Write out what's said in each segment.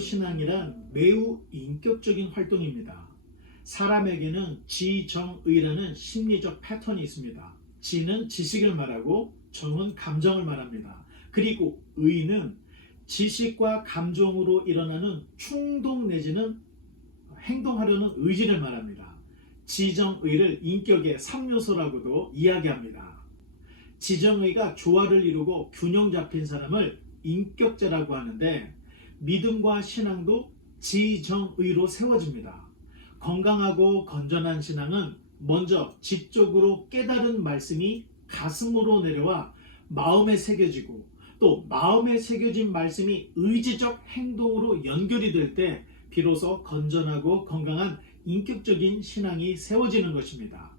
신앙이란 매우 인격적인 활동입니다. 사람에게는 지정의라는 심리적 패턴이 있습니다. 지는 지식을 말하고 정은 감정을 말합니다. 그리고 의는 지식과 감정으로 일어나는 충동 내지는 행동하려는 의지를 말합니다. 지정의를 인격의 3요소라고도 이야기합니다. 지정의가 조화를 이루고 균형 잡힌 사람을 인격자라고 하는데, 믿음과 신앙도 지정의로 세워집니다. 건강하고 건전한 신앙은 먼저 지적으로 깨달은 말씀이 가슴으로 내려와 마음에 새겨지고, 또 마음에 새겨진 말씀이 의지적 행동으로 연결이 될 때 비로소 건전하고 건강한 인격적인 신앙이 세워지는 것입니다.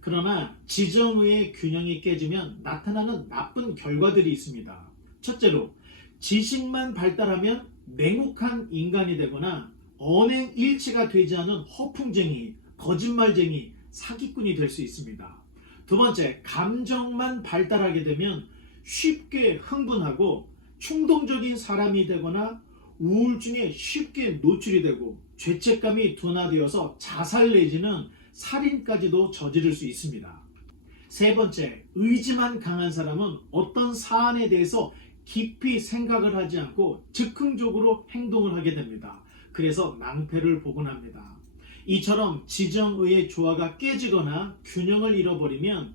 그러나 지정의의 균형이 깨지면 나타나는 나쁜 결과들이 있습니다. 첫째로, 지식만 발달하면 냉혹한 인간이 되거나 언행일치가 되지 않은 허풍쟁이, 거짓말쟁이, 사기꾼이 될 수 있습니다. 두 번째, 감정만 발달하게 되면 쉽게 흥분하고 충동적인 사람이 되거나 우울증에 쉽게 노출이 되고 죄책감이 둔화되어서 자살 내지는 살인까지도 저지를 수 있습니다. 세 번째, 의지만 강한 사람은 어떤 사안에 대해서 깊이 생각을 하지 않고 즉흥적으로 행동을 하게 됩니다. 그래서 낭패를 보곤 합니다. 이처럼 지정의의 조화가 깨지거나 균형을 잃어버리면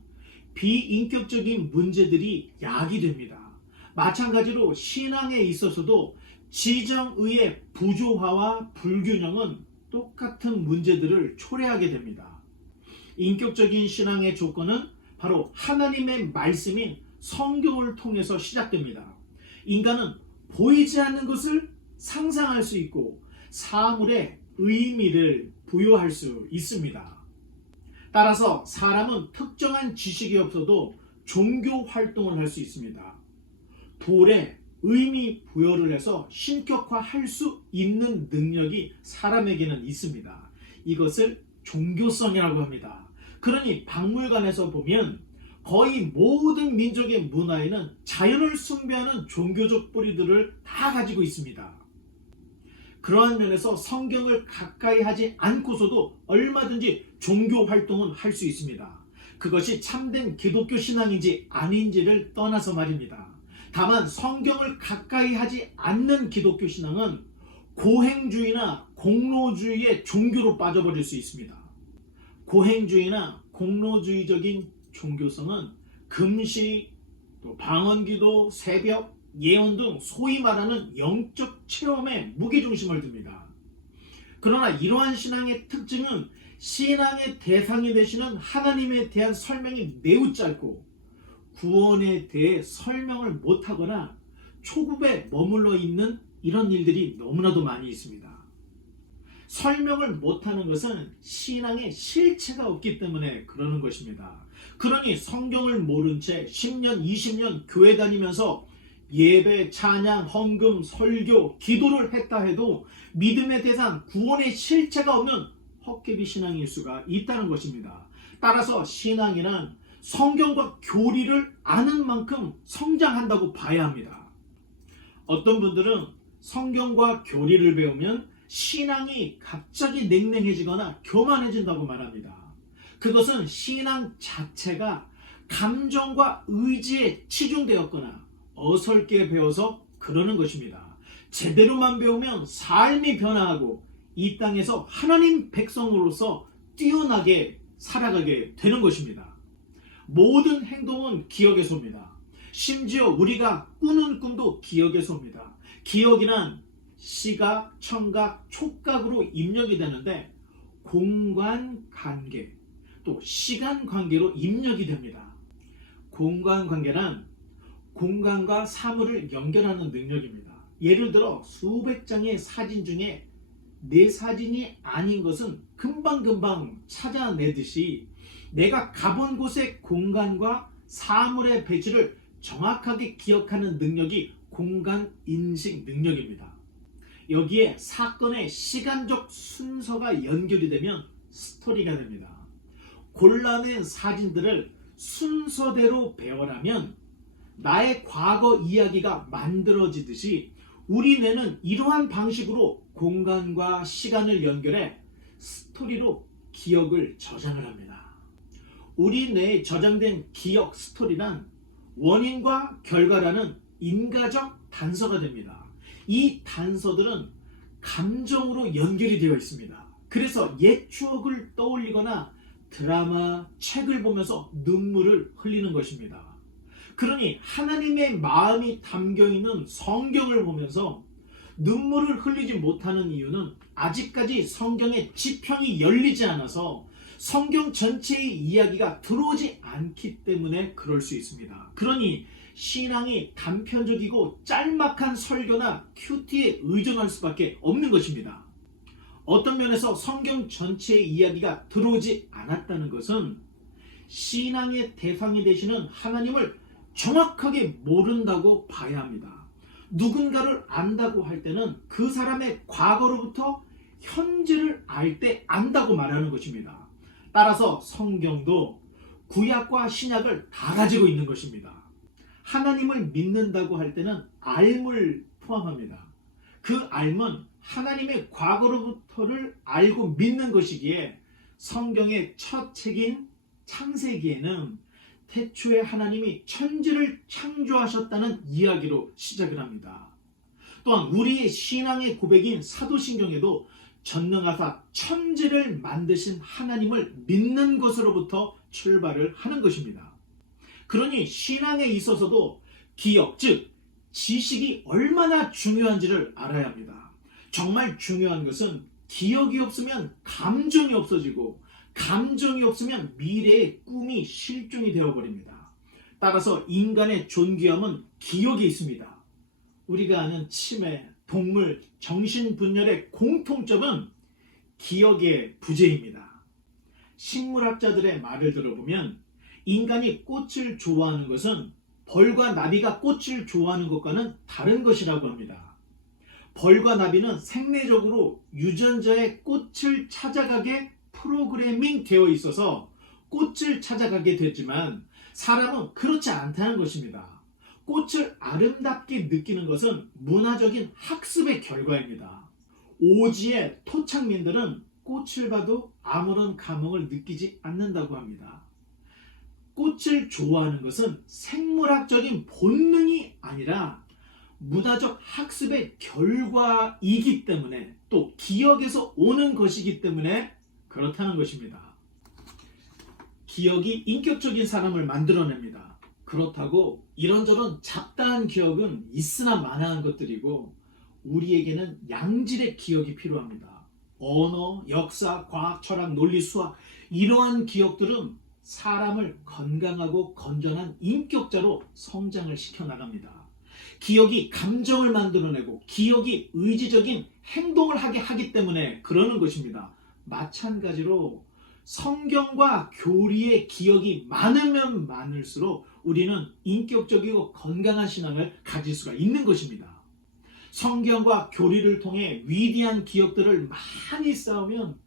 비인격적인 문제들이 야기됩니다. 마찬가지로 신앙에 있어서도 지정의의 부조화와 불균형은 똑같은 문제들을 초래하게 됩니다. 인격적인 신앙의 조건은 바로 하나님의 말씀인 성경을 통해서 시작됩니다. 인간은 보이지 않는 것을 상상할 수 있고 사물에 의미를 부여할 수 있습니다. 따라서 사람은 특정한 지식이 없어도 종교 활동을 할 수 있습니다. 돌에 의미 부여를 해서 신격화할 수 있는 능력이 사람에게는 있습니다. 이것을 종교성이라고 합니다. 그러니 박물관에서 보면 거의 모든 민족의 문화에는 자연을 숭배하는 종교적 뿌리들을 다 가지고 있습니다. 그러한 면에서 성경을 가까이 하지 않고서도 얼마든지 종교 활동은 할 수 있습니다. 그것이 참된 기독교 신앙인지 아닌지를 떠나서 말입니다. 다만 성경을 가까이 하지 않는 기독교 신앙은 고행주의나 공로주의의 종교로 빠져버릴 수 있습니다. 고행주의나 공로주의적인 종교성은 금식, 또 방언기도, 새벽, 예언 등 소위 말하는 영적 체험에 무게중심을 둡니다. 그러나 이러한 신앙의 특징은 신앙의 대상이 되시는 하나님에 대한 설명이 매우 짧고 구원에 대해 설명을 못하거나 초급에 머물러 있는 이런 일들이 너무나도 많이 있습니다. 설명을 못하는 것은 신앙의 실체가 없기 때문에 그러는 것입니다. 그러니 성경을 모른 채 10년, 20년 교회 다니면서 예배, 찬양, 헌금, 설교, 기도를 했다 해도 믿음의 대상, 구원의 실체가 없는 헛개비 신앙일 수가 있다는 것입니다. 따라서 신앙이란 성경과 교리를 아는 만큼 성장한다고 봐야 합니다. 어떤 분들은 성경과 교리를 배우면 신앙이 갑자기 냉랭해지거나 교만해진다고 말합니다. 그것은 신앙 자체가 감정과 의지에 치중되었거나 어설게 배워서 그러는 것입니다. 제대로만 배우면 삶이 변화하고 이 땅에서 하나님 백성으로서 뛰어나게 살아가게 되는 것입니다. 모든 행동은 기억에서입니다. 심지어 우리가 꾸는 꿈도 기억에서입니다. 기억이란 시각, 청각, 촉각으로 입력이 되는데 공간관계, 또 시간관계로 입력이 됩니다. 공간관계란 공간과 사물을 연결하는 능력입니다. 예를 들어 수백 장의 사진 중에 내 사진이 아닌 것은 금방금방 찾아내듯이 내가 가본 곳의 공간과 사물의 배치를 정확하게 기억하는 능력이 공간인식 능력입니다. 여기에 사건의 시간적 순서가 연결이 되면 스토리가 됩니다. 골라낸 사진들을 순서대로 배열하면 나의 과거 이야기가 만들어지듯이 우리 뇌는 이러한 방식으로 공간과 시간을 연결해 스토리로 기억을 저장을 합니다. 우리 뇌에 저장된 기억 스토리란 원인과 결과라는 인과적 단서가 됩니다. 이 단서들은 감정으로 연결이 되어 있습니다. 그래서 옛 추억을 떠올리거나 드라마, 책을 보면서 눈물을 흘리는 것입니다. 그러니 하나님의 마음이 담겨있는 성경을 보면서 눈물을 흘리지 못하는 이유는 아직까지 성경의 지평이 열리지 않아서 성경 전체의 이야기가 들어오지 않기 때문에 그럴 수 있습니다. 그러니 신앙이 단편적이고 짤막한 설교나 큐티에 의존할 수밖에 없는 것입니다. 어떤 면에서 성경 전체의 이야기가 들어오지 않았다는 것은 신앙의 대상이 되시는 하나님을 정확하게 모른다고 봐야 합니다. 누군가를 안다고 할 때는 그 사람의 과거로부터 현재를 알 때 안다고 말하는 것입니다. 따라서 성경도 구약과 신약을 다 가지고 있는 것입니다. 하나님을 믿는다고 할 때는 알을 포함합니다. 그 알은 하나님의 과거로부터를 알고 믿는 것이기에 성경의 첫 책인 창세기에는 태초에 하나님이 천지를 창조하셨다는 이야기로 시작을 합니다. 또한 우리의 신앙의 고백인 사도신경에도 전능하사 천지를 만드신 하나님을 믿는 것으로부터 출발을 하는 것입니다. 그러니 신앙에 있어서도 기억, 즉 지식이 얼마나 중요한지를 알아야 합니다. 정말 중요한 것은 기억이 없으면 감정이 없어지고 감정이 없으면 미래의 꿈이 실종이 되어버립니다. 따라서 인간의 존귀함은 기억에 있습니다. 우리가 아는 치매, 동물, 정신분열의 공통점은 기억의 부재입니다. 식물학자들의 말을 들어보면 인간이 꽃을 좋아하는 것은 벌과 나비가 꽃을 좋아하는 것과는 다른 것이라고 합니다. 벌과 나비는 생리적으로 유전자의 꽃을 찾아가게 프로그래밍 되어 있어서 꽃을 찾아가게 됐지만 사람은 그렇지 않다는 것입니다. 꽃을 아름답게 느끼는 것은 문화적인 학습의 결과입니다. 오지의 토착민들은 꽃을 봐도 아무런 감흥을 느끼지 않는다고 합니다. 꽃을 좋아하는 것은 생물학적인 본능이 아니라 문화적 학습의 결과이기 때문에 또 기억에서 오는 것이기 때문에 그렇다는 것입니다. 기억이 인격적인 사람을 만들어냅니다. 그렇다고 이런저런 잡다한 기억은 있으나 마나한 것들이고 우리에게는 양질의 기억이 필요합니다. 언어, 역사, 과학, 철학, 논리, 수학 이러한 기억들은 사람을 건강하고 건전한 인격자로 성장을 시켜나갑니다. 기억이 감정을 만들어내고 기억이 의지적인 행동을 하게 하기 때문에 그러는 것입니다. 마찬가지로 성경과 교리의 기억이 많으면 많을수록 우리는 인격적이고 건강한 신앙을 가질 수가 있는 것입니다. 성경과 교리를 통해 위대한 기억들을 많이 쌓으면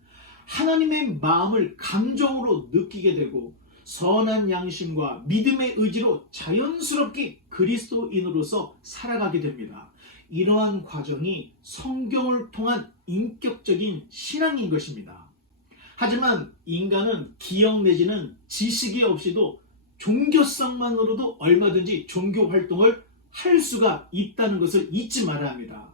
하나님의 마음을 감정으로 느끼게 되고 선한 양심과 믿음의 의지로 자연스럽게 그리스도인으로서 살아가게 됩니다. 이러한 과정이 성경을 통한 인격적인 신앙인 것입니다. 하지만 인간은 기억 내지는 지식이 없이도 종교성만으로도 얼마든지 종교 활동을 할 수가 있다는 것을 잊지 말아야 합니다.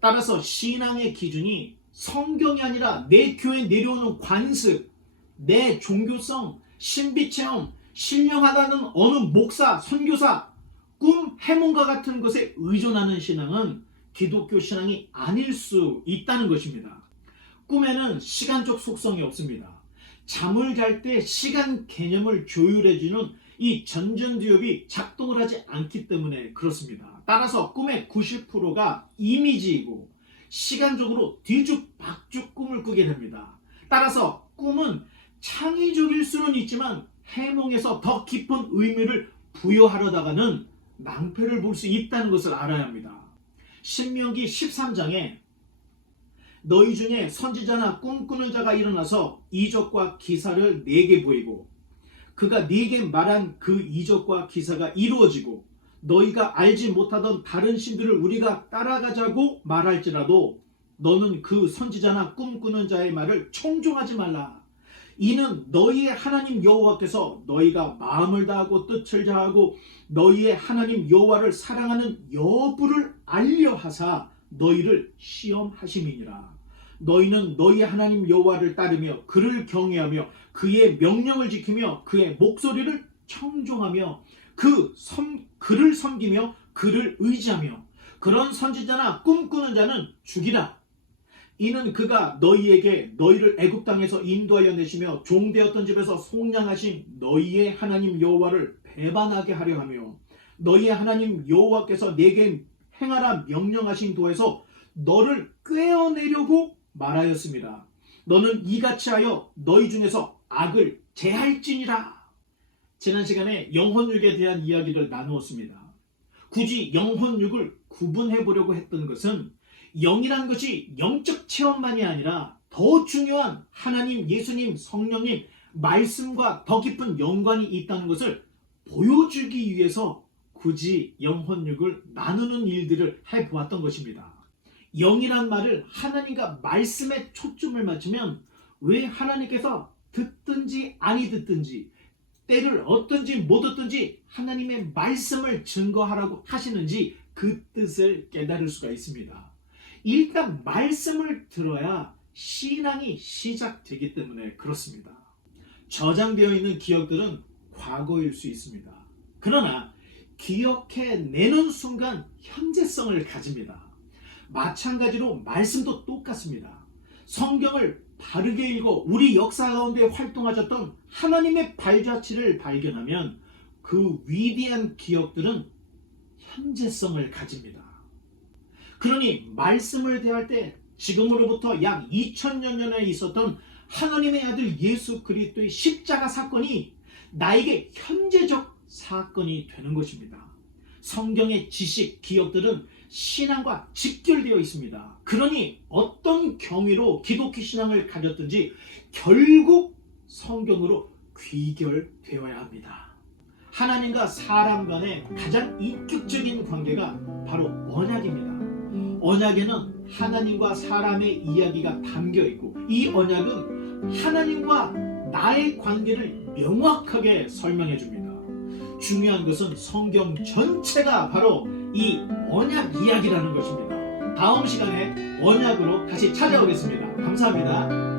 따라서 신앙의 기준이 성경이 아니라 내 교회에 내려오는 관습, 내 종교성, 신비체험, 신령하다는 어느 목사, 선교사, 꿈, 해몽과 같은 것에 의존하는 신앙은 기독교 신앙이 아닐 수 있다는 것입니다. 꿈에는 시간적 속성이 없습니다. 잠을 잘 때 시간 개념을 조율해주는 이 전전두엽이 작동을 하지 않기 때문에 그렇습니다. 따라서 꿈의 90%가 이미지이고 시간적으로 뒤죽박죽 꿈을 꾸게 됩니다. 따라서 꿈은 창의적일 수는 있지만 해몽에서 더 깊은 의미를 부여하려다가는 낭패를 볼 수 있다는 것을 알아야 합니다. 신명기 13장에 너희 중에 선지자나 꿈꾸는 자가 일어나서 이적과 기사를 네게 보이고 그가 네게 말한 그 이적과 기사가 이루어지고 너희가 알지 못하던 다른 신들을 우리가 따라가자고 말할지라도 너는 그 선지자나 꿈꾸는 자의 말을 청종하지 말라. 이는 너희의 하나님 여호와께서 너희가 마음을 다하고 뜻을 다하고 너희의 하나님 여호와를 사랑하는 여부를 알려 하사 너희를 시험하심이니라. 너희는 너희 하나님 여호와를 따르며 그를 경외하며 그의 명령을 지키며 그의 목소리를 청종하며 그를 섬기며 그를 의지하며 그런 선지자나 꿈꾸는 자는 죽이라. 이는 그가 너희에게 너희를 애굽 땅에서 인도하여 내시며 종되었던 집에서 속량하신 너희의 하나님 여호와를 배반하게 하려 하며 너희의 하나님 여호와께서 내게 행하라 명령하신 도에서 너를 꿰어내려고 말하였습니다. 너는 이같이 하여 너희 중에서 악을 제할지니라. 지난 시간에 영혼육에 대한 이야기를 나누었습니다. 굳이 영혼육을 구분해 보려고 했던 것은 영이란 것이 영적 체험만이 아니라 더 중요한 하나님, 예수님, 성령님, 말씀과 더 깊은 연관이 있다는 것을 보여주기 위해서 굳이 영혼육을 나누는 일들을 해보았던 것입니다. 영이란 말을 하나님과 말씀에 초점을 맞추면 왜 하나님께서 듣든지 아니 듣든지 때를 얻든지 못 얻든지 하나님의 말씀을 증거하라고 하시는지 그 뜻을 깨달을 수가 있습니다. 일단 말씀을 들어야 신앙이 시작되기 때문에 그렇습니다. 저장되어 있는 기억들은 과거일 수 있습니다. 그러나 기억해내는 순간 현재성을 가집니다. 마찬가지로 말씀도 똑같습니다. 성경을 바르게 읽어 우리 역사 가운데 활동하셨던 하나님의 발자취를 발견하면 그 위대한 기억들은 현재성을 가집니다. 그러니 말씀을 대할 때 지금으로부터 약 2000년 전에 있었던 하나님의 아들 예수 그리스도의 십자가 사건이 나에게 현재적 사건이 되는 것입니다. 성경의 지식, 기억들은 신앙과 직결되어 있습니다. 그러니 어떤 경위로 기독교 신앙을 가졌든지 결국 성경으로 귀결되어야 합니다. 하나님과 사람 간의 가장 인격적인 관계가 바로 언약입니다. 언약에는 하나님과 사람의 이야기가 담겨 있고 이 언약은 하나님과 나의 관계를 명확하게 설명해 줍니다. 중요한 것은 성경 전체가 바로 이 언약 이야기라는 것입니다. 다음 시간에 언약으로 다시 찾아오겠습니다. 감사합니다.